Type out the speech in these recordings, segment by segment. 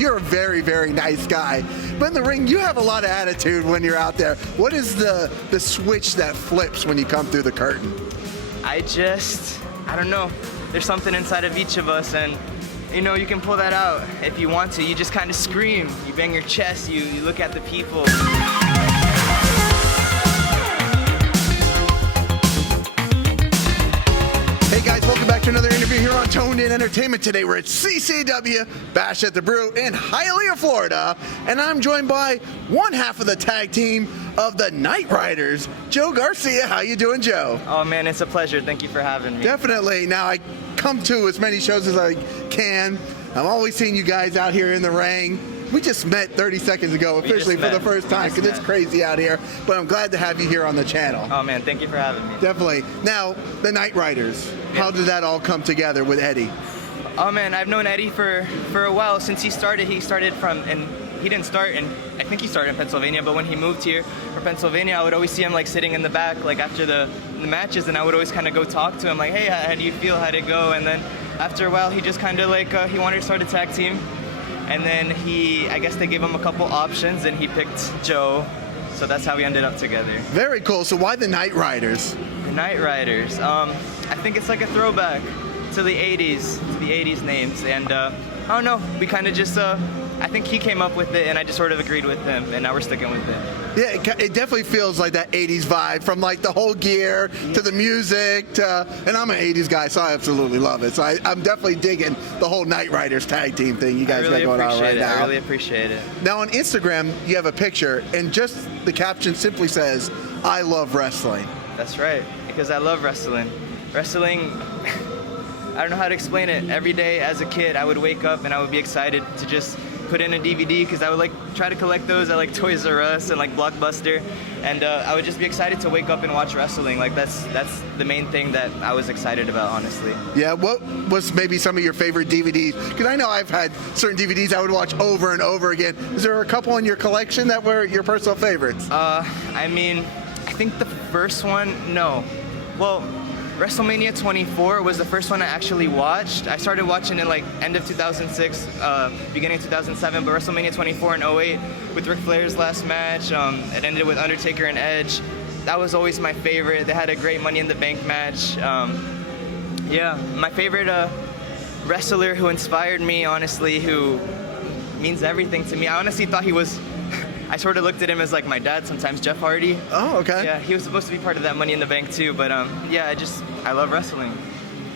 You're a very, very nice guy. But in the ring, you have a lot of attitude when you're out there. What is the switch that flips when you come through the curtain? I don't know. There's something inside of each of us, and you know, you can pull that out if you want to. You just kind of scream, you bang your chest, you look at the people. Hey guys, welcome back to another interview here on Toned In Entertainment. Today we're at CCW, Bash at the Brew in Hialeah, Florida, and I'm joined by one half of the tag team of the Night Riders, Joe Garcia. How you doing, Joe? Oh man, it's a pleasure. Thank you for having me. Definitely. Now I come to as many shows as I can. I'm always seeing you guys out here in the ring. We just met 30 seconds ago, officially for the first time, because it's crazy out here. But I'm glad to have you here on the channel. Oh man, thank you for having me. Definitely. Now, the Night Riders, how did that all come together with Eddie? Oh man, I've known Eddie for a while. Since he started from, and he didn't start in, I think he started in Pennsylvania, but when he moved here from Pennsylvania, I would always see him like sitting in the back, like after the matches, and I would always kind of go talk to him, like, hey, how do you feel, how'd it go? And then after a while, he just kind of like, he wanted to start a tag team. And then I guess they gave him a couple options, and he picked Joe. So that's how we ended up together. Very cool. So why the Night Riders? The Night Riders. I think it's like a throwback to the 80s names. And I don't know, we kind of just, I think he came up with it, and I just sort of agreed with him, and now we're sticking with it. Yeah, it definitely feels like that 80s vibe, from like the whole gear to the music to, and I'm an 80s guy, so I absolutely love it. So I'm definitely digging the whole Night Riders tag team thing you guys got going on right now. I really appreciate it. Now on Instagram, you have a picture, and just the caption simply says, "I love wrestling." That's right, because I love wrestling. Wrestling, I don't know how to explain it. Every day as a kid, I would wake up and I would be excited to just put in a DVD, because I would like try to collect those at like Toys R Us and like Blockbuster, and I would just be excited to wake up and watch wrestling. Like that's the main thing that I was excited about, honestly. Yeah, what was maybe some of your favorite DVDs? Because I know I've had certain DVDs I would watch over and over again. Is there a couple in your collection that were your personal favorites? I mean, I think the first one, no. Well, WrestleMania 24 was the first one I actually watched. I started watching it like end of 2006, beginning of 2007, but WrestleMania 24 in 08 with Ric Flair's last match, it ended with Undertaker and Edge. That was always my favorite. They had a great Money in the Bank match. Yeah, my favorite wrestler who inspired me, honestly, who means everything to me. I honestly thought he was, I sort of looked at him as like my dad sometimes, Jeff Hardy. Oh, okay. Yeah, he was supposed to be part of that Money in the Bank too, but yeah, I love wrestling.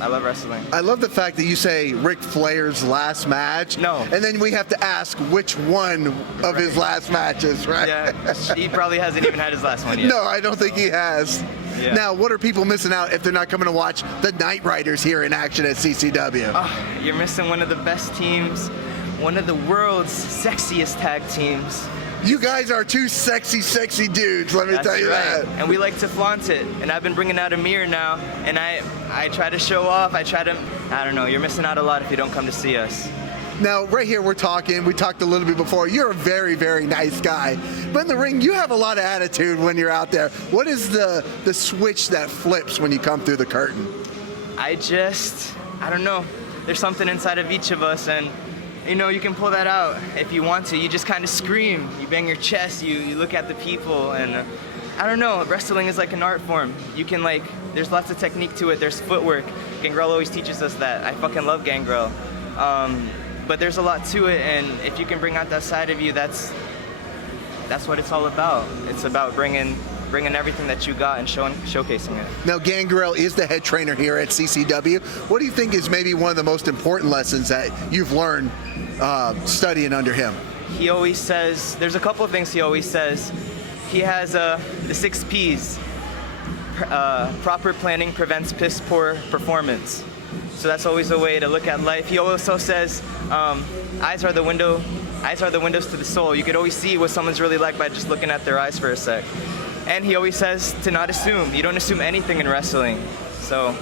I love wrestling. I love the fact that you say Ric Flair's last match. No. And then we have to ask which one of his last matches, right? Yeah, he probably hasn't even had his last one yet. No, I don't think he has. Yeah. Now, what are people missing out if they're not coming to watch the Night Riders here in action at CCW? Oh, you're missing one of the best teams, one of the world's sexiest tag teams. You guys are two sexy dudes, let me tell you that. And we like to flaunt it. And I've been bringing out a mirror now, and I try to show off. I don't know, you're missing out a lot if you don't come to see us. Now, right here we're talking, we talked a little bit before, you're a very, very nice guy. But in the ring, you have a lot of attitude when you're out there. What is the switch that flips when you come through the curtain? I don't know. There's something inside of each of us, and you know, you can pull that out if you want to. You just kind of scream, you bang your chest, you look at the people, and I don't know, wrestling is like an art form. You can like, there's lots of technique to it, there's footwork. Gangrel always teaches us that. I fucking love Gangrel. But there's a lot to it, and if you can bring out that side of you, that's what it's all about. It's about bringing everything that you got and showcasing it. Now, Gangrel is the head trainer here at CCW. What do you think is maybe one of the most important lessons that you've learned studying under him? He always says, there's a couple of things he always says. He has the 6 Ps. Proper planning prevents piss poor performance. So that's always a way to look at life. He also says, eyes are the windows to the soul. You could always see what someone's really like by just looking at their eyes for a sec. And he always says to not assume. You don't assume anything in wrestling. So,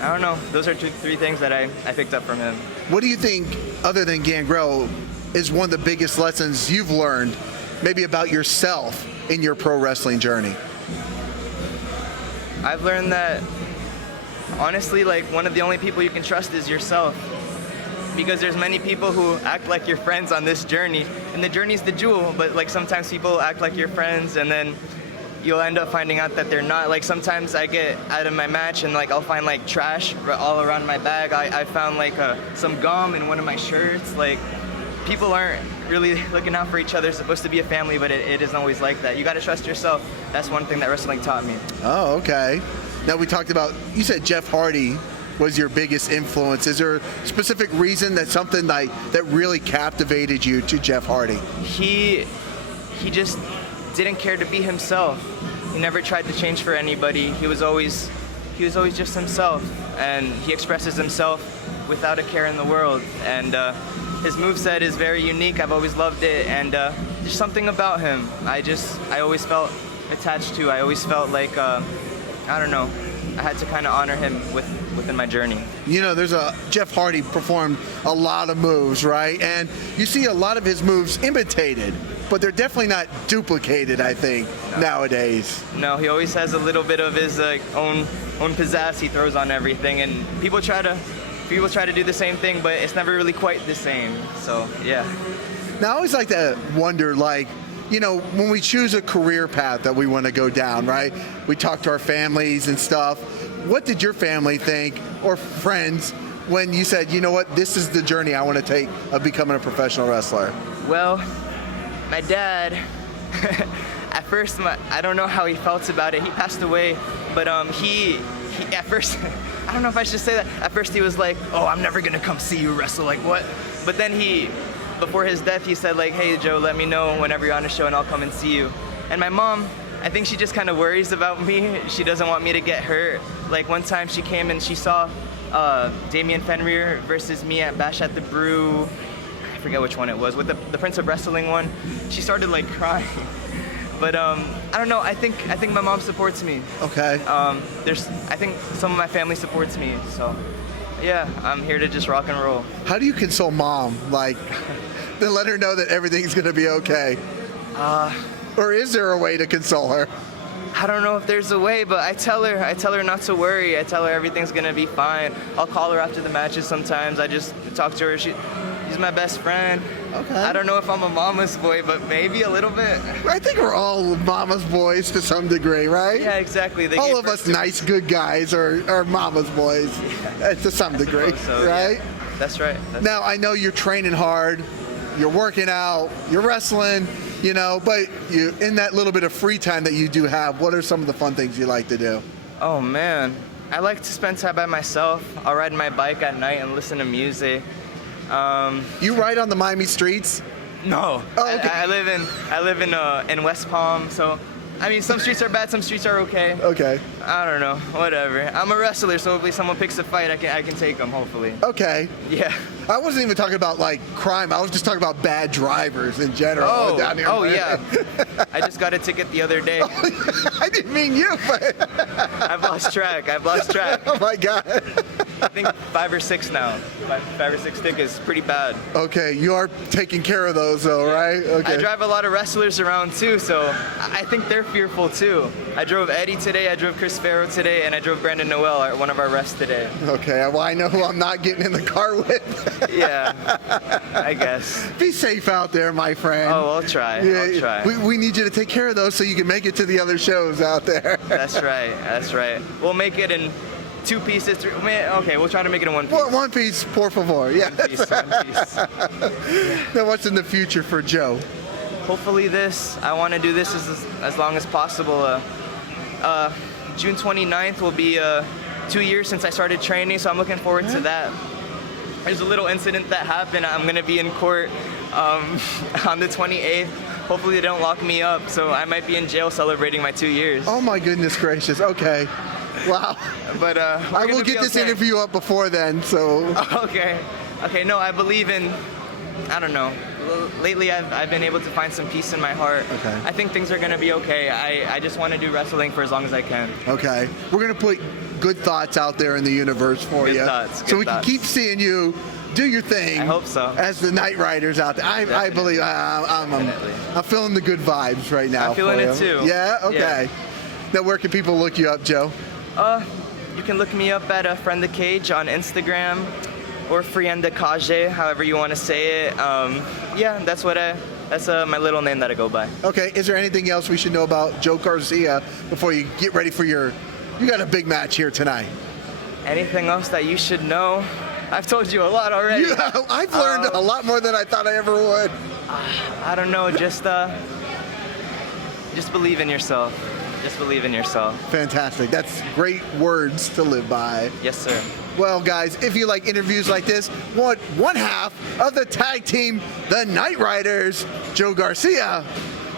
I don't know. Those are 3 things that I picked up from him. What do you think, other than Gangrel, is one of the biggest lessons you've learned, maybe about yourself in your pro wrestling journey? I've learned that, honestly, like, one of the only people you can trust is yourself. because there's many people who act like your friends on this journey, and the journey's the jewel, but like sometimes people act like your friends and then you'll end up finding out that they're not. Like sometimes I get out of my match and like I'll find like trash all around my bag. I found like some gum in one of my shirts. Like people aren't really looking out for each other. It's supposed to be a family, but it isn't always like that. You got to trust yourself. That's one thing that wrestling taught me. Oh, okay. Now we talked about, you said Jeff Hardy was your biggest influence. Is there a specific reason that something like that really captivated you to Jeff Hardy? He just didn't care to be himself. He never tried to change for anybody. He was always just himself, and he expresses himself without a care in the world. And his moveset is very unique. I've always loved it, and there's something about him I always felt attached to. I always felt like I don't know, I had to kind of honor him within my journey. You know, Jeff Hardy performed a lot of moves, right? And you see a lot of his moves imitated, but they're definitely not duplicated, I think, nowadays. No, he always has a little bit of his own pizzazz he throws on everything, and people try to do the same thing, but it's never really quite the same. So yeah. Now I always like to wonder, like, you know, when we choose a career path that we want to go down, right? We talk to our families and stuff. What did your family think, or friends, when you said, you know what, this is the journey I want to take of becoming a professional wrestler? Well, my dad, at first, I don't know how he felt about it. He passed away, but he at first, I don't know if I should say that. At first he was like, oh, I'm never gonna come see you wrestle, like what? But then before his death, he said like, hey Joe, let me know whenever you're on a show and I'll come and see you. And my mom, I think she just kind of worries about me. She doesn't want me to get hurt. Like one time she came and she saw Damian Fenrir versus me at Bash at the Brew. I forget which one it was, with the Prince of Wrestling one. She started like crying. But I don't know, I think my mom supports me. Okay. I think some of my family supports me, so yeah, I'm here to just rock and roll. How do you console mom, like, to let her know that everything's gonna be okay? Or is there a way to console her? I don't know if there's a way, but I tell her not to worry. I tell her everything's gonna be fine. I'll call her after the matches sometimes. I just talk to her. She's my best friend. Okay. I don't know if I'm a mama's boy, but maybe a little bit. I think we're all mama's boys to some degree, right? Yeah, exactly. All of us nice, good guys are mama's boys, to some degree, so, right? Yeah. That's right. Now, I know you're training hard, you're working out, you're wrestling, you know, but you in that little bit of free time that you do have, what are some of the fun things you like to do? Oh, man. I like to spend time by myself. I'll ride my bike at night and listen to music. You ride on the Miami streets? No. Oh, okay. I live in West Palm, so I mean some streets are bad, some streets are okay. Okay. I don't know, whatever. I'm a wrestler, so hopefully someone picks a fight, I can take them, hopefully. Okay. Yeah. I wasn't even talking about like crime. I was just talking about bad drivers in general down here. Oh yeah. I just got a ticket the other day. I didn't mean you, but I've lost track. Oh my God. I think 5 or 6 now. 5 or 6 tickets, pretty bad. Okay, you are taking care of those though, right? Okay. I drive a lot of wrestlers around too, so I think they're fearful too. I drove Eddie today, I drove Chris Farrow today, and I drove Brandon Noel, one of our refs today. Okay, well I know who I'm not getting in the car with. Yeah, I guess. Be safe out there, my friend. Oh, I'll try. Yeah, I'll try. We need you to take care of those so you can make it to the other shows out there. That's right. We'll make it in 2 pieces. Okay, we'll try to make it in 1 piece. One piece, por favor. Yeah. 1 piece. Now, what's in the future for Joe? Hopefully I want to do this as long as possible. June 29th will be 2 years since I started training, so I'm looking forward to that. There's a little incident that happened. I'm going to be in court on the 28th. Hopefully they don't lock me up, so I might be in jail celebrating my 2 years. Oh my goodness gracious. Okay. Wow. But I will get this interview up before then, so. Okay, no, I believe in, I don't know. Lately I've been able to find some peace in my heart. Okay. I think things are going to be okay. I just want to do wrestling for as long as I can. Okay. We're going to put good thoughts out there in the universe for you. Good thoughts. So we can keep seeing you do your thing. I hope so. As the Night Riders out there. I believe I'm feeling the good vibes right now. I'm feeling it too. Yeah? Okay. Yeah. Now where can people look you up, Joe? You can look me up at Friend the Cage on Instagram. or Frienda Kage, however you want to say it. Yeah, that's my little name that I go by. Okay, is there anything else we should know about Joe Garcia before you get ready for you got a big match here tonight? Anything else that you should know? I've told you a lot already. Yeah, I've learned a lot more than I thought I ever would. I don't know, just believe in yourself. Just believe in yourself. Fantastic. That's great words to live by. Yes, sir. Well, guys, if you like interviews like this, want one half of the tag team, the Night Riders, Joe Garcia,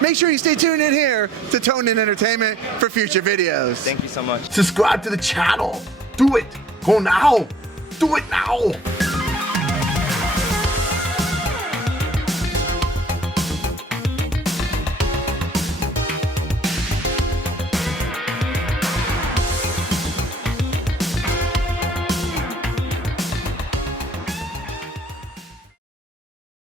make sure you stay tuned in here to Toned In Entertainment for future videos. Thank you so much. Subscribe to the channel. Do it. Go now. Do it now.